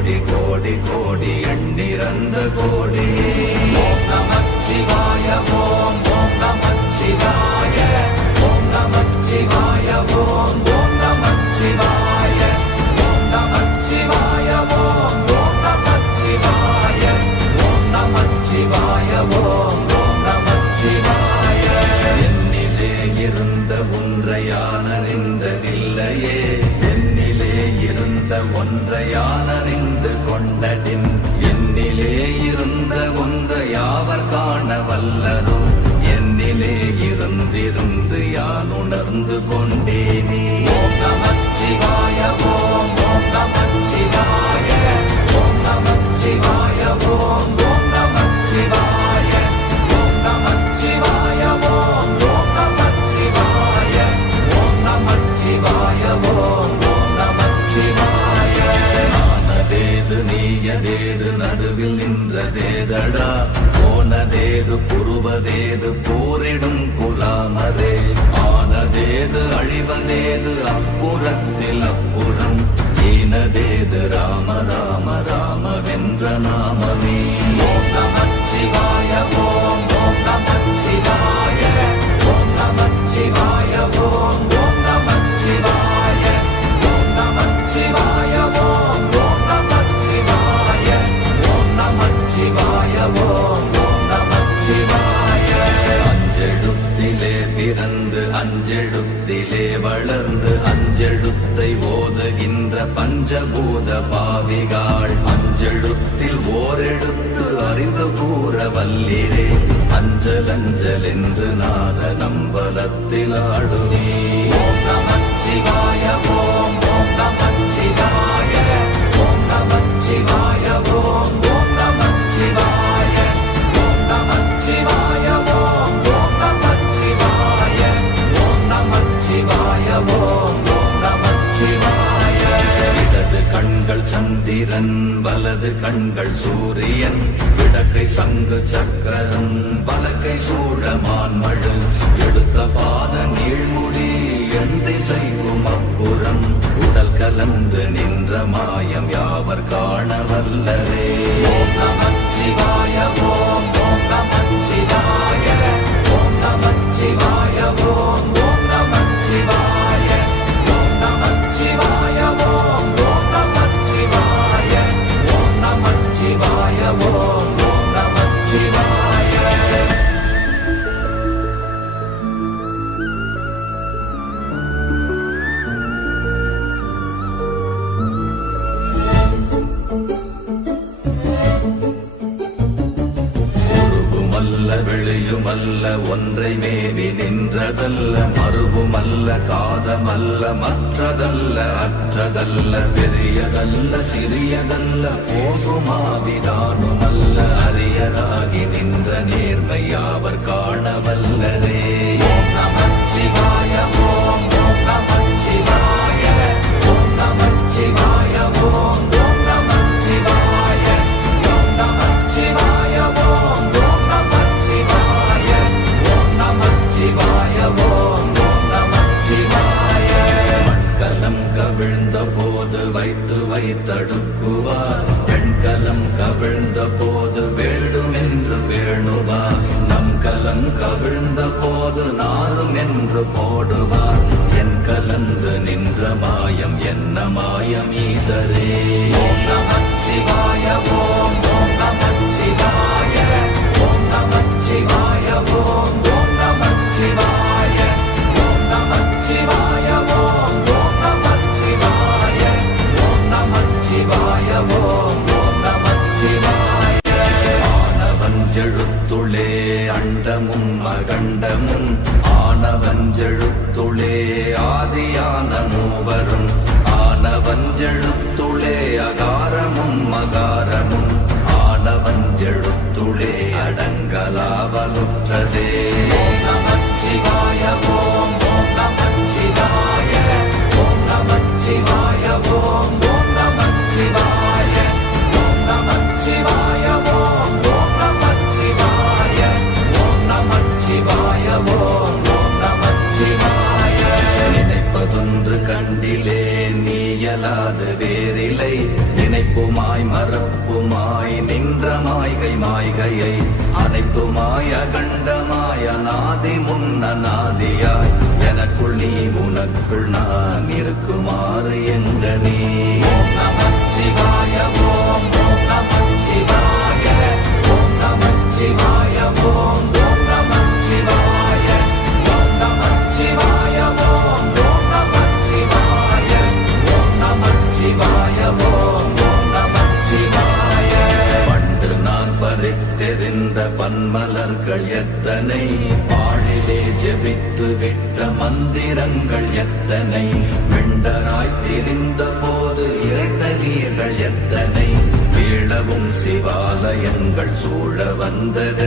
கோடி கோடி கோடி எண்ணிறந்த கோடி. ஓம் நமச்சிவாய ஓம் ஓம் நமச்சிவாய ஓம் நமச்சிவாய ஓம் ஓம் நமச்சிவாய ஓம் நமச்சிவாய ஓம் ஓம் நமச்சிவாய ஓம் நமச்சிவாய ஓம் ஓம் நமச்சிவாய என்னிலே இருந்த ஒன்றையானறிந்ததில்லையே என்னிலே இருந்த ஒன்றையானறிந்து புருவதேது போரிடும் குலாமரே ஆனதேது அழிவதேது அப்புறத்தில் அப்புறம் ஈனதேது ராம ராம ராம வென்ற நாமமே. ஓம் நமச்சிவாய ஓம். அஞ்செழுத்தில் அறிந்து கூற வல்லிரே அஞ்சல் அஞ்சல் என்று நாத நம்பலத்தில் ஆடுவே சந்திரன் வலது கண்கள் சூரியன் இடக்கை சங்கு சக்கரம் வலக்கை சூழமான் மழு. எடுத்த பாத நீழ்முடி எண் திசைக்கும் அப்புறம் உடல் கலந்து நின்ற மாயம் யாவர் காண வல்லரே ஓம் நமச்சிவாய ஓம் ஓம் மற்றதல்ல மறுபுமல்ல காதமல்ல மற்றதல்ல அற்றதல்ல பெரியதல்ல சிறியதல்ல போகுமாவிதானுமல்ல அரியதாகி நின்ற நேர்மை யாவர் காணவல்லரே ஓம் நமச்சிவாய ஓம் ஓம் நமச்சிவாய ஓம் நமச்சிவாய ஓம் மகாரமும் ஆடவன் எழுத்துளே அடங்கலாவலுற்றதே. நமச்சிவாய ஓம் ஓம் நமச்சிவாய ஓம் நமச்சிவாய ஓம் ஓம் நமச்சிவாய ஓம் நமச்சிவாய ஓம் ஓம் நமச்சிவாய ஓம் நமச்சிவாய ஓம் ஓம் நமச்சிவாய நினைப்பதொன்று கண்டிலே நீயலாது வேறில்லை நின்ற மாய்கை மாய்கையை அனைத்துமாய கண்டமாய நாதி முன்ன நாதியாய் எனக்குள் நீ உனக்குள் நான் இருக்குமாறு எங்க நீ. ஓம் நமச்சிவாய ஓம் நமச்சிவாய ஓம் நமச்சிவாய ஓம் சூழ வந்தது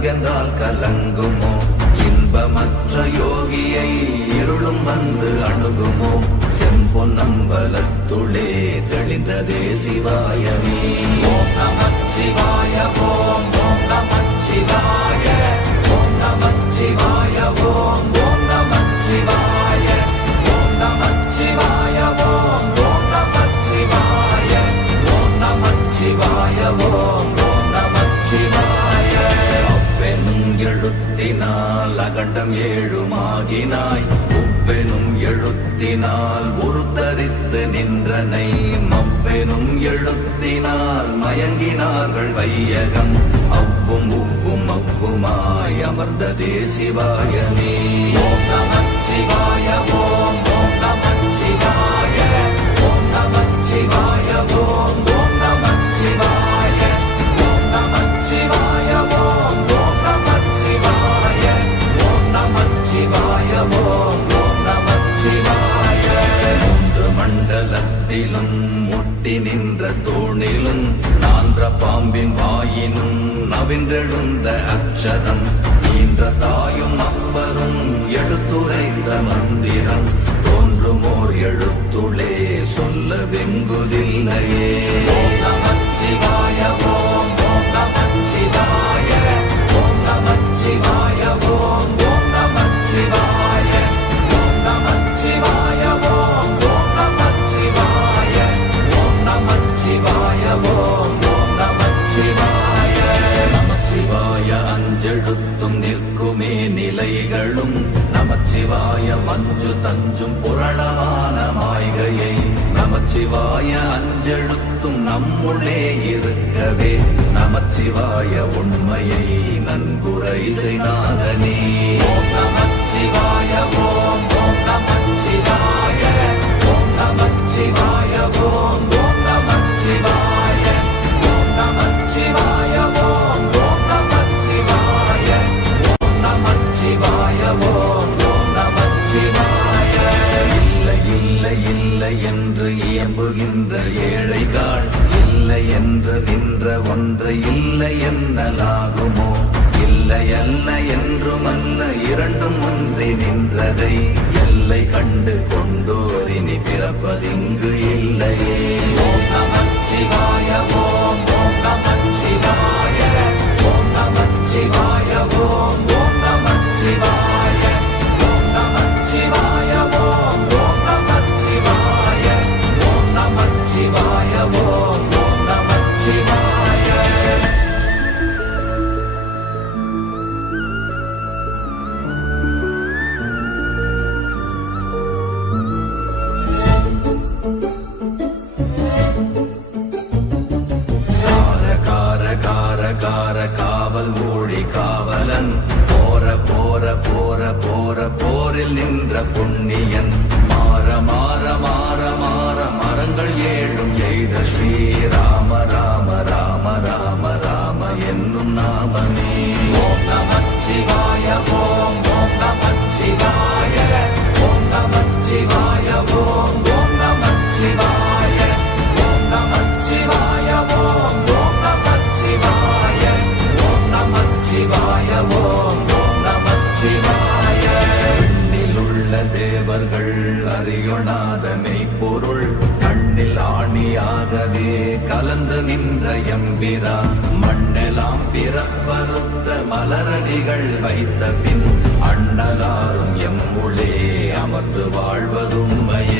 கலங்கென்றால் கலங்குமோ? இன்பமற்ற யோகியை இருளும் வந்து அணுகுமோ? செம்பொன்னம்பலத்துளே தெளிந்ததே சிவாயமே. அகண்டம் ஏழுமாகினாய். ஒவ்வெனும் எழுத்தினால் உருத்தரித்து நின்றனை. மப்பெனும் எழுத்தினால் மயங்கினார்கள் வையகம். அவ்வும் உப்பும் அவ்வுமாய் அமர்ந்ததே சிவாயமே சிவாயம். அக்ஷரம் ஈன்ற தாயும் அப்பரும் எடுத்துரைந்த மந்திரம் தோன்றுமோர் எழுத்துளே சொல்ல வெங்குதில்லையே தஞ்சும் புரளமான மாய்கையை நமச்சிவாய அஞ்செழுத்தும் நம்முள்ளே இருக்கவே. நமச்சிவாய உண்மையை நன்குரை செய்தாதனே நமச்சிவாய ஓம் ஓம் நமச்சிவாய. ஓம் நமச்சிவாய ஓம் ஓம் நமச்சிவாய. ஒன்று இல்லை என்னலாகுமோ? இல்லை அல்ல என்றும் அல்ல இரண்டும் ஒன்றி நின்றதை எல்லை கண்டு கொண்டோரினி பிறப்பதிங்கு இல்லையே. ஓம் காவலன். போற போற போற போற போரில் நின்ற பொன்னி எம்பிரா மண்ணெலாம் பிறப்பருந்த மலரடிகள் வைத்த பின் அண்ணலாரும் எம்முளே அமர்ந்து வாழ்வதுண்மையே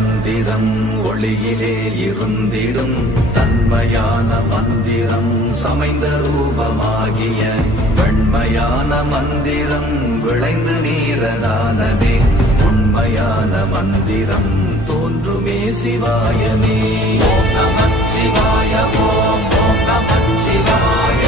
மந்திரம் ஒளியிலே இருந்திடும். தன்மையான மந்திரம் சமைந்த ரூபமாகிய வெண்மையான மந்திரம் விளைந்து நீரதானதே. உண்மையான மந்திரம் தோன்றுமே சிவாயமே. ஓம் நமச்சிவாய நமச்சிவாய ஓம் நமச்சிவாய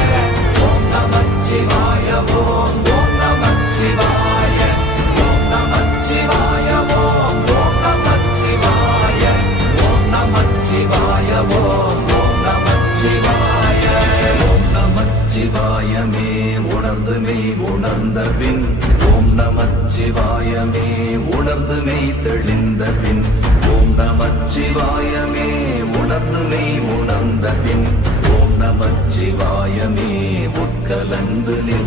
நமச்சிவாயமே